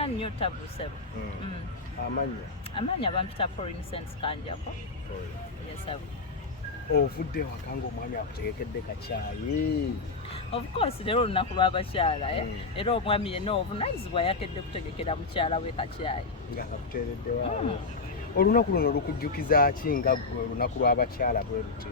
sina nnyo tabu sebo. Amanya bampita Pouring Sense Kanjako. Yes sebo. Ovudde wakanga omwami akutegekedde kacaayi. Of course lero olunaku lw'abakyala era omwami yenna obunaanyizibwa yakedde kutegekera mukyala we kacaayi nga kakuteeredde waawo. Olunaku luno lukujjukiza ki nga ggwe olunaku lw'abakyala bwe luti?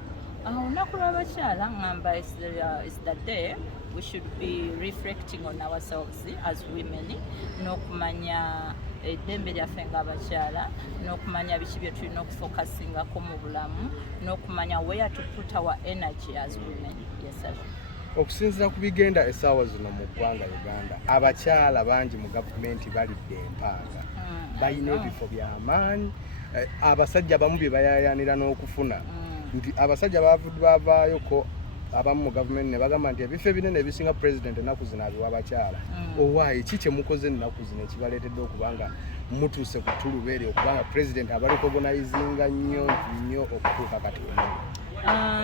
Olunaku lw'abakyala ngamba is the day we should be reflecting on ourselves as women n'okumanya eddembe lyaffe ng'abakyala n'okumanya biki bye tulina okufocusingako mu bulamu n'okumanya where to put our energy as women. Yes sir. Okusinziira ku bigenda essaawa zino mu ggwanga Uganda, abakyala bangi mu gavumenti balidde empanga, balina ebifo by'amaanyi. Abasajja bamu bye bayayaanira n'okufuna nti abasajja bavaayoko abamu mu gavumenti ne bagamba nti ebifo ebinene ebisinga pulezidenti ennaku zino abiwa abakyala. Owaayi ki kye mukoze ennaku zino ekibaleetedde okuba nga mutuuse ku tulubeere okubanga pulezidenti abalikogonayizinga nnyo okutuuka kati?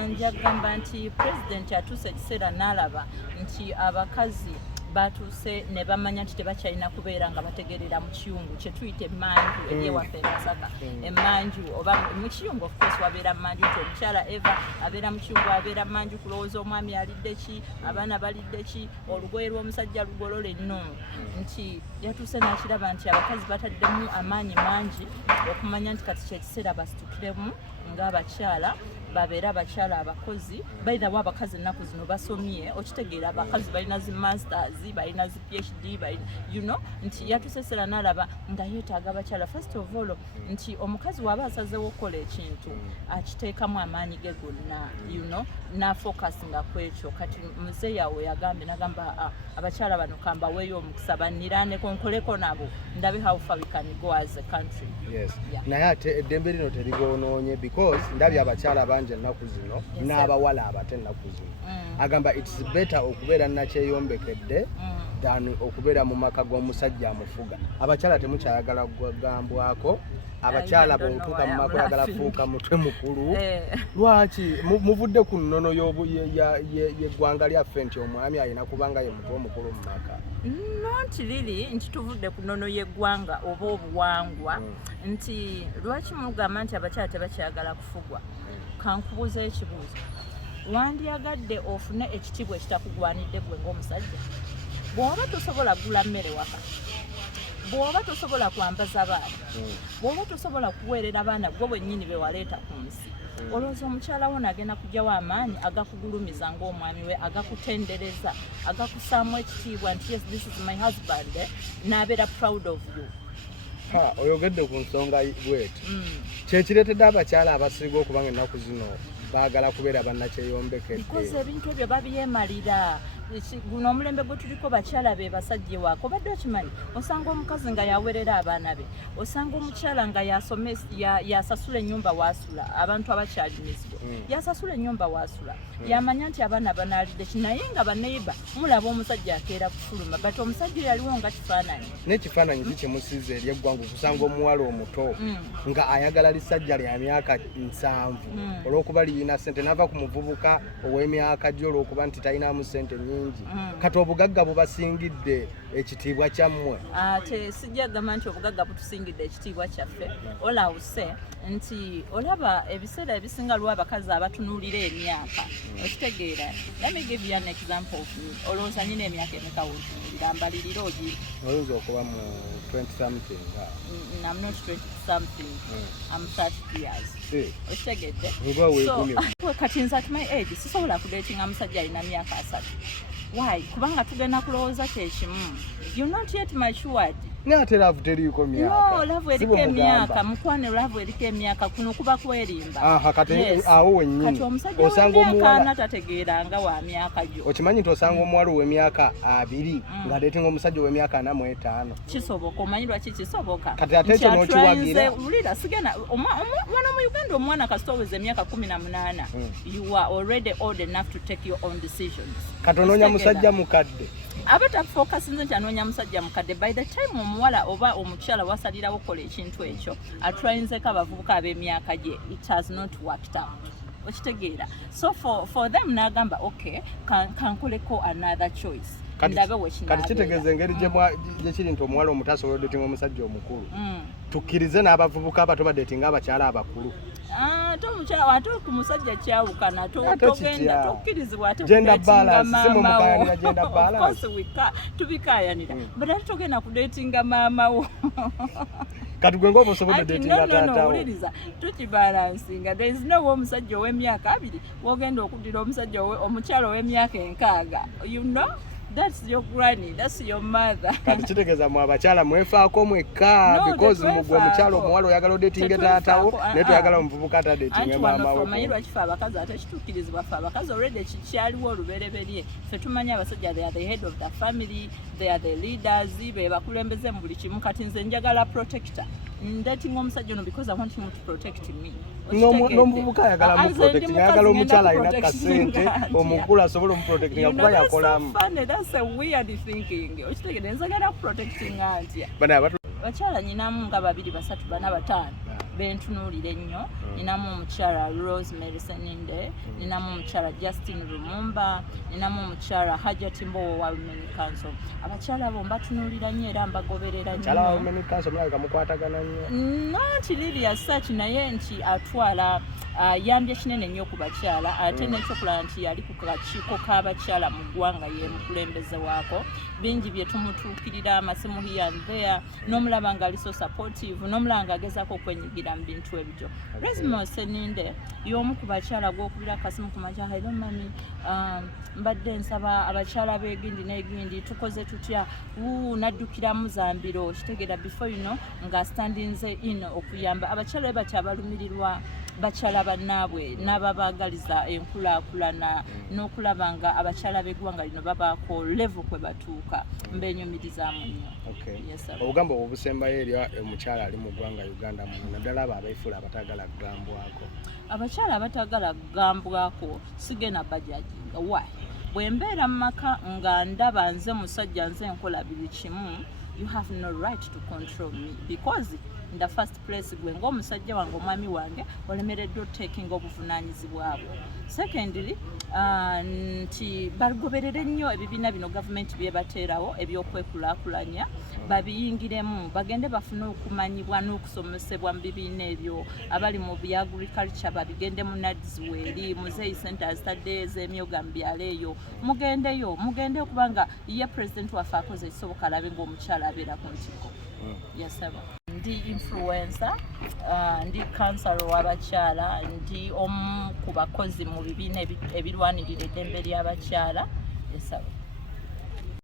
Njagamba nti pulezidenti atuuse ekiseera n'alaba nti abakazi batuuse ne bamanya nti tebakyalina kubeera nga bategerera mu kiyungu kye tuyita emmanju eryewaffe Masaka. Emmanju oba mu kiyungu of course wabeera mmanju nti omukyala eva abeera mu kiyungu abeera mmanju kulowooza omwami alidde ki, abaana balidde ki, olugoye lw'omusajja lugolole ennungu. Nti yatuuse n'akiraba nti abakazi bataddemu amaanyi mangi okumanya nti kati kyekiseera basitukiremu ng'abakyala babeera abakyala abakozi. By the way abakazi ennaku zino basomye, okitegeera abakazi balina zi masters, balina zi PhD, nti yatuseesera n'alaba nga yeetaaga abakyala first of all nti omukazi waba asazeewo okukola ekintu akiteekamu amaanyi ge gonna n'afocusinga ku ekyo. Kati muzeeyawe yagambye n'agamba abakyala bano kambaweeyo omukisa banniraaneko nkoleko nabo ndabe how far we can go as a country. Yes. Naye ate eddembe lino terigoonoonye because ndabye abakyala bangi ennaku zino n'abawala abate ennaku zino agamba it's better okubeera nakyeyombekedde than okubeera mu maka g'omusajja amufuga. Abakyala temukyayagala kugambwako, abakyala bw'otuuka mu maka oyagala fuuka mutwe mukulu. Lwaki muvudde ku nnono y'eggwanga lyaffe nti omwami alina kubanga ye mutwe omukulu mu maka? Not really nti tuvudde ku nnono y'eggwanga oba obuwangwa nti lwaki mugamba nti abakyala tebakyagala kufugwa? Kankubuuza ekibuuzo, wandyagadde ofune ekitiibwa ekitakugwanidde gwe ng'omusajja? Bw'oba tosobola kugula mmere waka, bw'oba tosobola kwambaza abaana, bw'oba tosobola kuweerera abaana gwe bwennyini be waleeta ku nsi, olowooza omukyala wo n'agenda kugyawo amaanyi agakugulumiza ng'omwami we, agakutendereza, agakusaamu ekitiibwa nti yes this is my husband, n'abeera proud of you? Oyogedde ku nsonga bweti kyekireetedde abakyala abasinga okubanga ennaku zino baagala kubeera bannakyeyombekede because ebintu ebyo babyemalira. Guno omulembe gwe tuliko bakyala be basajja waako. Obadde okimanyi osanga omukazi nga yawerera abaana be, osanga omukyala nga yasasula ennyumba waasula, abantu abakyali mizigo yasasula ennyumba waasula, yamanya nti abaana banaalidde ki, naye nga baneiba mulaba omusajja akeera kufuluma but omusajja yaliwo nga kifaananyi. N'ekifaananyi kikyemusiza eri eggwanga okusanga omuwala omuto nga ayagala lisajja lya myaka 7 olw'okuba liyina ssente n'ava ku muvubuka ow'emyaka gyo olw'okuba nti talinamu ssente nyingi. Kati obugagga bubasingidde ekitiibwa kyammwe? Ate sijja gamba nti obugagga butusingidde ekitiibwa kyaffe. Olawuse nti olaba ebiseera ebisinga lw'abakazi abatunuulira emyaka, okitegeera. Let me give you an example of me. Olowooza nyina emyaka emeka wontunuulira mbalirira ogiri? Oyinza okuba mu 20 something. I'm not 20 something. I'm 30 years. Okitegedde? So kati nze at my age sisobola kudatinga musajja alina myaka 3. Why? Kubanga tugenda kulowooza kyekimu. You're not yet matured. N'ate laavu teriiko myaka. No, laavu eriko emyaka. Mukwano laavu eriko emyaka. Kuno kuba kwerimba. Kati awo wennyini. Kati omusajja w'emyaka tategeera nga wa myaka gyo. Okimanyi nti osanga omuwala ow'emyaka 2 ng'aleetinga omusajja ow'emyaka 45. Kisoboka. Omanyi lwaki kisoboka? Kati ate ekyo n'okiwagira. Ulira sigenda wano mu Uganda omwana kasita oweza emyaka 18 you are already old enough to take your own decisions. Kati onoonya musajja mukadde. Abata focus nze anoonya musajja mukadde. By the time omuwala oba omukyala wasalirawo kola ekintu ekyo atryinzeko abavubuka ab'emyaka gye, it has not worked out. Okitegeera. So for them n'agamba okay kankoleko another choice. ndabe wekinabeera kati kitegeeza engeri gye kiri nti omuwala omuto asobola odetinga omusajja omukulu tukkirize n'abavubuka abato badetinga abakyala abakulu ate omukyala ate ku musajja kyawukana togenda tokkirizibwa ate gender balance si mumukayanira gender balance tubikayanira but ate togenda kudetinga maama wo kati gwe ng'oba osobola odetinga taatawo owuliriza tukibalansinga there is no way omusajja ow'emyaka 2 wogenda okuddira omusajja omukyala ow'emyaka 6 you know that's your granny, that's your mother. Kati kitegeeza mu abakyala mwefaako mwekka because mugwe omukyala omuwala oyagala odetinga taatawo naye toyagala omuvubuka atadetinga maama wo. Manyi lwaki ffe abakazi ate kituukirizibwa ffe abakazi already kikyaliwo olubereberye ffe tumanya abasajja they are the head of the family, they are the leaders, be bakulembeze mu buli kimu. Kati nze njagala protector ndatinga omusajja ono because I want him to protect me. N'omuvubuka ayagala mu protecting, ayagala omukyala alina kasente omukulu asobola omuprotectinga kuba yakolamu. That's a weird thinking. Okitegedde nzagala protecting antya. Bakyala nyinamu nga 2, 3, 4, 5 bentunuulira ennyo. Ninamu omukyala Rosemary Seninde, ninamu omukyala Justin Lumumba, ninamu omukyala Hajat Mbowo wa Women Council. Abakyala abo mbatunuulira nnyo era mbagoberera nnyo. Abakyala wa Women Council mulabika mukwatagana nnyo. Not really as such, naye nti atwala yambye kinene nnyo ku bakyala ate n'ekyokulaba nti yali ku kakiiko k'abakyala mu ggwanga ye mukulembeze waako. Bingi bye tumutuukirira amasimu here and there, n'omulaba nga ali so supportive, n'omulaba nga agezaako okwenyigira mu bintu ebyo. Rosemary Seninde y'omu ku bakyala gw'okubira akasimu ku makya hello mami, mbadde nsaba abakyala b'egindi n'egindi tukoze tutya naddukira mu Zambiro kitegeera before you know nga standinze in okuyamba abakyala be bati abalumirirwa bakyala bannaabwe n'ababaagaliza enkulaakulana n'okulaba nga abakyala b'eggwanga lino babaako level kwe batuuka mbenyumirizaamu nnyo. Obugambo obusembayo eri omukyala ali mu ggwanga Uganda mu naddala abo abeefuula abatagala kugambwako. Abakyala abatagala kugambwako sigenda bajajinga why bwe mbeera mu maka nga ndaba nze musajja nze nkola biri kimu you have no right to control me because in the first place gwe ng'omusajja wange omwami wange olemereddwa otekinga obuvunaanyizibwa bwo. Secondly nti bagoberere nnyo ebibiina bino gavumenti bye bateerawo ebyokwekulaakulanya babiyingiremu bagende bafune okumanyibwa n'okusomesebwa mu bibiina ebyo abali mu bya agriculture babigende mu NADS weeri muzeeyi centers tadde ez'emyoga mu byalo eyo mugende okubanga ye president waffe akoze ekisoboka alabe ng'omukyala abeera ku ntikko. Yasaba ndi influencer, ndi counselor w'abakyala, ndi omu ku bakozi mu bibiina ebirwanirira eddembe ly'abakyala. Yasaba.